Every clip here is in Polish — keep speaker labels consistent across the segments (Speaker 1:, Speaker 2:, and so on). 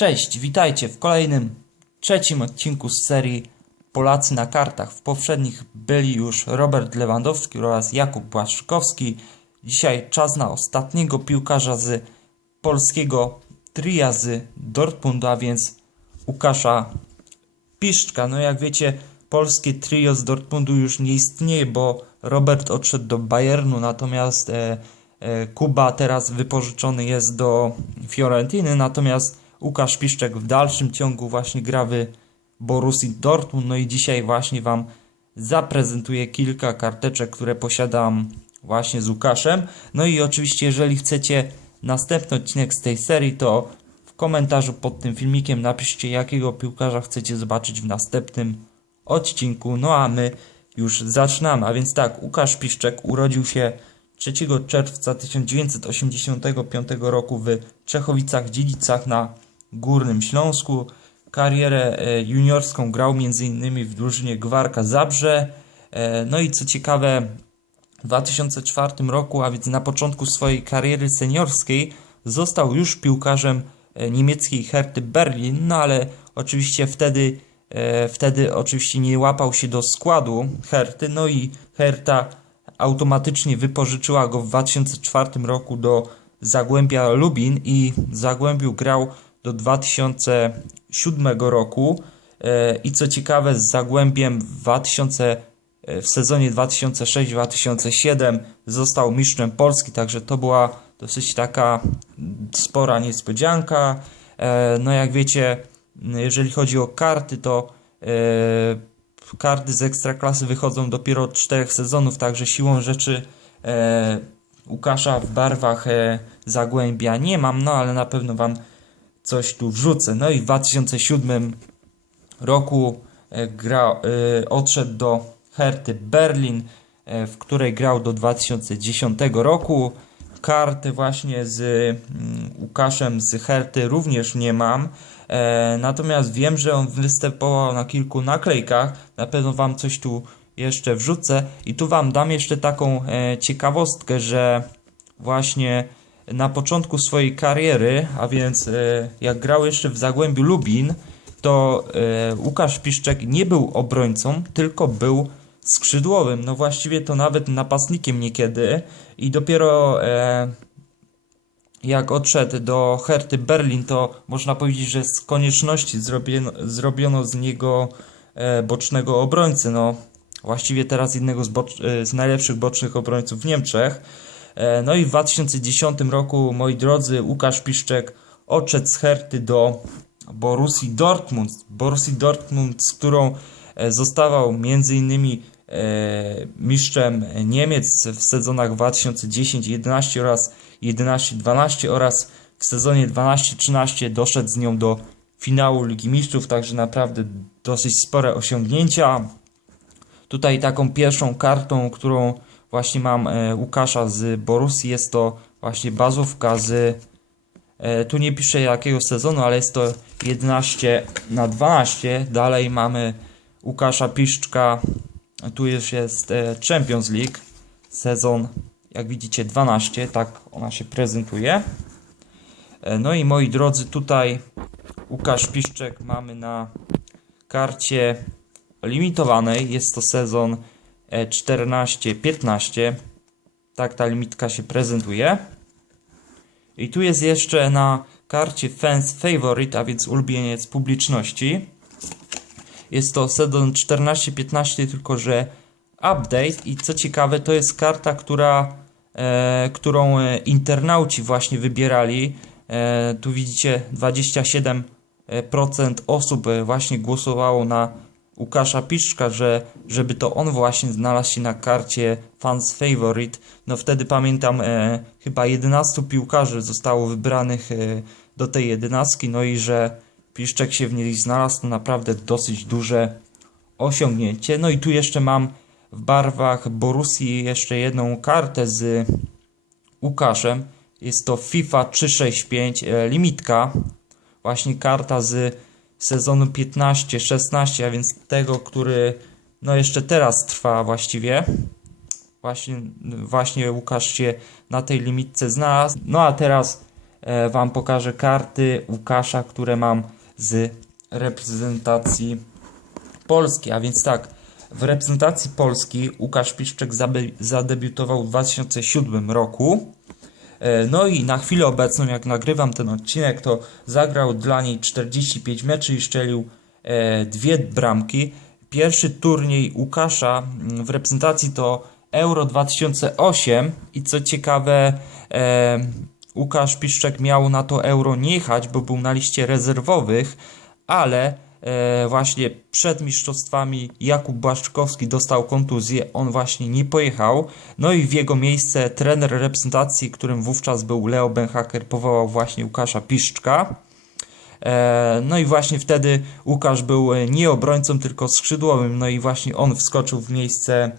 Speaker 1: Cześć, witajcie w kolejnym, trzecim odcinku z serii Polacy na kartach. W poprzednich byli już Robert Lewandowski oraz Jakub Błaszczykowski. Dzisiaj czas na ostatniego piłkarza z polskiego tria z Dortmundu, a więc Łukasza Piszczka. No jak wiecie, polskie trio z Dortmundu już nie istnieje, bo Robert odszedł do Bayernu, natomiast e, e, Kuba teraz wypożyczony jest do Fiorentiny, natomiast Łukasz Piszczek w dalszym ciągu właśnie gra w Borussii Dortmund. No i dzisiaj właśnie Wam zaprezentuję kilka karteczek, które posiadam właśnie z Łukaszem. No i oczywiście, jeżeli chcecie następny odcinek z tej serii, to w komentarzu pod tym filmikiem napiszcie, jakiego piłkarza chcecie zobaczyć w następnym odcinku. No a my już zaczynamy. A więc tak, Łukasz Piszczek urodził się 3 czerwca 1985 roku w Czechowicach-Dziedzicach na Górnym Śląsku. Karierę e, juniorską grał m.in. w drużynie Gwarka Zabrze. E, No i co ciekawe, w 2004 roku, a więc na początku swojej kariery seniorskiej, został już piłkarzem e, niemieckiej Herty Berlin, no ale oczywiście wtedy, wtedy oczywiście nie łapał się do składu Herty, no i Herta automatycznie wypożyczyła go w 2004 roku do Zagłębia Lubin i Zagłębiu grał do 2007 roku E, i co ciekawe z Zagłębiem w 2000 w sezonie 2006-2007 został mistrzem Polski, także to była dosyć taka spora niespodzianka. E, No jak wiecie, jeżeli chodzi o karty, to e, karty z ekstraklasy wychodzą dopiero od czterech sezonów, także siłą rzeczy e, Łukasza w barwach e, Zagłębia nie mam, no ale na pewno wam coś tu wrzucę. No i w 2007 roku e, gra, e, odszedł do Herty Berlin, e, w której grał do 2010 roku. Karty właśnie z mm, Łukaszem z Herty również nie mam. Natomiast wiem, że on występował na kilku naklejkach. Na pewno wam coś tu jeszcze wrzucę. I tu wam dam jeszcze taką ciekawostkę, że właśnie na początku swojej kariery, a więc e, jak grał jeszcze w Zagłębiu Lubin, to e, Łukasz Piszczek nie był obrońcą, tylko był skrzydłowym. No właściwie to nawet napastnikiem niekiedy. I dopiero e, jak odszedł do Herty Berlin, to można powiedzieć, że z konieczności zrobiono, zrobiono z niego bocznego obrońcy. No właściwie teraz jednego z, z najlepszych bocznych obrońców w Niemczech. E, No i w 2010 roku, moi drodzy, Łukasz Piszczek odszedł z Herty do Borussii Dortmund. Borussii Dortmund, z którą e, zostawał m.in. e, mistrzem Niemiec w sezonach 2010-11 oraz 11-12 oraz w sezonie 12-13 doszedł z nią do finału Ligi Mistrzów, także naprawdę dosyć spore osiągnięcia. Tutaj taką pierwszą kartą, którą właśnie mam e, Łukasza z Borussii jest to właśnie bazówka z e, tu nie piszę jakiego sezonu, ale jest to 11 na 12. Dalej mamy Łukasza Piszczka. Tu już jest e, Champions League. Sezon, jak widzicie, 12. Tak ona się prezentuje. No i moi drodzy, tutaj Łukasz Piszczek mamy na karcie limitowanej. Jest to sezon e, 14-15. Tak ta limitka się prezentuje. I tu jest jeszcze na karcie Fans Favorite, a więc ulubieniec publiczności. Jest to sezon 14-15, tylko że update. I co ciekawe, to jest karta, która, e, którą e, internauci właśnie wybierali. E, tu widzicie 27% osób e, właśnie głosowało na Łukasza Piszczka, że żeby to on właśnie znalazł się na karcie Fans Favorite. No wtedy pamiętam e, chyba 11 piłkarzy zostało wybranych e, do tej jedenastki, no i że Piszczek się w niej znalazł, to naprawdę dosyć duże osiągnięcie. No i tu jeszcze mam w barwach Borussii jeszcze jedną kartę z Łukaszem. Jest to FIFA 365 e, limitka. Właśnie karta z sezonu 15-16, a więc tego, który no jeszcze teraz trwa właściwie. Właśnie, właśnie Łukasz się na tej limitce znalazł. No a teraz e, Wam pokażę karty Łukasza, które mam z reprezentacji Polski. A więc tak, w reprezentacji Polski Łukasz Piszczek zadebiutował w 2007 roku. E, No i na chwilę obecną, jak nagrywam ten odcinek, to zagrał dla niej 45 meczy i szczelił e, dwie bramki. Pierwszy turniej Łukasza mm, w reprezentacji to Euro 2008 i co ciekawe, e, Łukasz Piszczek miał na to Euro nie jechać, bo był na liście rezerwowych, ale właśnie przed mistrzostwami Jakub Błaszczykowski dostał kontuzję, on właśnie nie pojechał, no i w jego miejsce trener reprezentacji, którym wówczas był Leo Benhaker, powołał właśnie Łukasza Piszczka. E, No i właśnie wtedy Łukasz był e, nie obrońcą, tylko skrzydłowym, no i właśnie on wskoczył w miejsce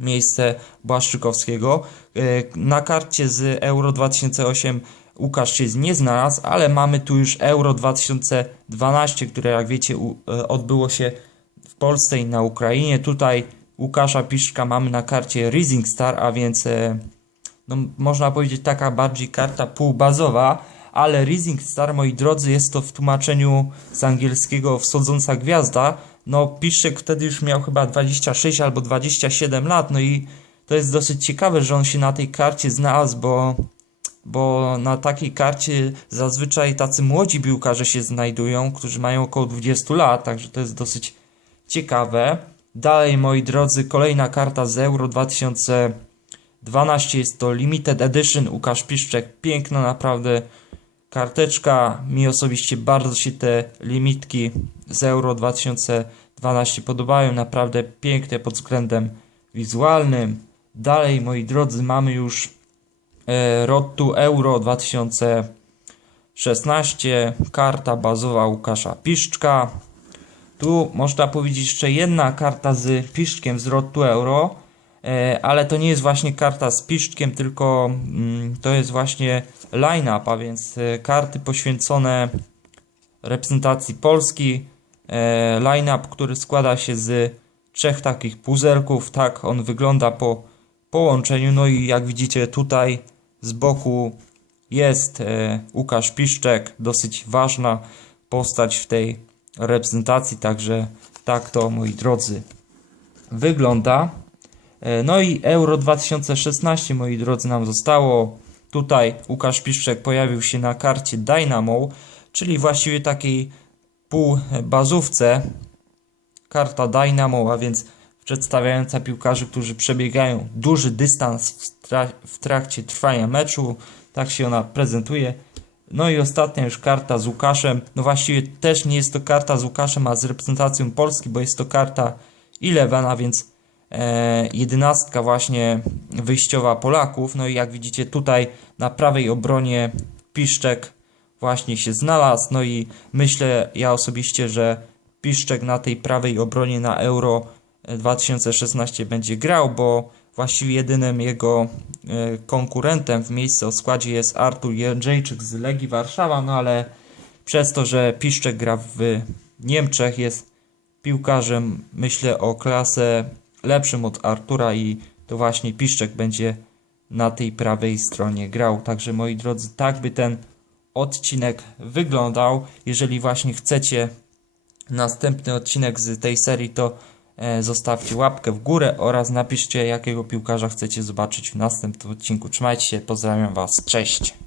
Speaker 1: miejsce Błaszczykowskiego. E, Na karcie z Euro 2008 Łukasz się nie znalazł, ale mamy tu już Euro 2012, które jak wiecie e, odbyło się w Polsce i na Ukrainie. Tutaj Łukasza Piszczka mamy na karcie Rising Star, a więc e, no, można powiedzieć taka bardziej karta półbazowa, ale Rising Star, moi drodzy, jest to w tłumaczeniu z angielskiego wschodząca gwiazda. No, Piszczek wtedy już miał chyba 26 albo 27 lat, no i to jest dosyć ciekawe, że on się na tej karcie znalazł, bo, bo na takiej karcie zazwyczaj tacy młodzi piłkarze się znajdują, którzy mają około 20 lat, także to jest dosyć ciekawe. Dalej, moi drodzy, kolejna karta z Euro 2012 jest to Limited Edition Łukasz Piszczek. Piękna naprawdę karteczka. Mi osobiście bardzo się te limitki z Euro 2012 podobają. Naprawdę piękne pod względem wizualnym. Dalej, moi drodzy, mamy już Road to Euro 2016. Karta bazowa Łukasza Piszczka. Tu można powiedzieć jeszcze jedna karta z piszczkiem z Road to Euro, e, ale to nie jest właśnie karta z piszczkiem, tylko mm, to jest właśnie line-up, a więc e, karty poświęcone reprezentacji Polski. E, line-up, który składa się z trzech takich puzelków. Tak on wygląda po połączeniu. No i jak widzicie tutaj z boku jest e, Łukasz Piszczek, dosyć ważna postać w tej reprezentacji, także tak to moi drodzy wygląda. E, No i Euro 2016 moi drodzy nam zostało. Tutaj Łukasz Piszczek pojawił się na karcie Dynamo, czyli właściwie takiej półbazówce. Karta Dynamo, a więc przedstawiająca piłkarzy, którzy przebiegają duży dystans w, tra- w trakcie trwania meczu. Tak się ona prezentuje. No i ostatnia już karta z Łukaszem. No właściwie też nie jest to karta z Łukaszem, a z reprezentacją Polski, bo jest to karta Eleven, a więc e, jedenastka właśnie wyjściowa Polaków. No i jak widzicie tutaj na prawej obronie Piszczek właśnie się znalazł. No i myślę ja osobiście, że Piszczek na tej prawej obronie na Euro 2016 będzie grał, bo właściwie jedynym jego e, konkurentem w miejsce o składzie jest Artur Jędrzejczyk z Legii Warszawa, no ale przez to, że Piszczek gra w Niemczech, jest piłkarzem, myślę, o klasę lepszym od Artura i to właśnie Piszczek będzie na tej prawej stronie grał. Także moi drodzy, tak by ten odcinek wyglądał. Jeżeli właśnie chcecie następny odcinek z tej serii, to zostawcie łapkę w górę oraz napiszcie, jakiego piłkarza chcecie zobaczyć w następnym odcinku. Trzymajcie się, pozdrawiam Was, cześć!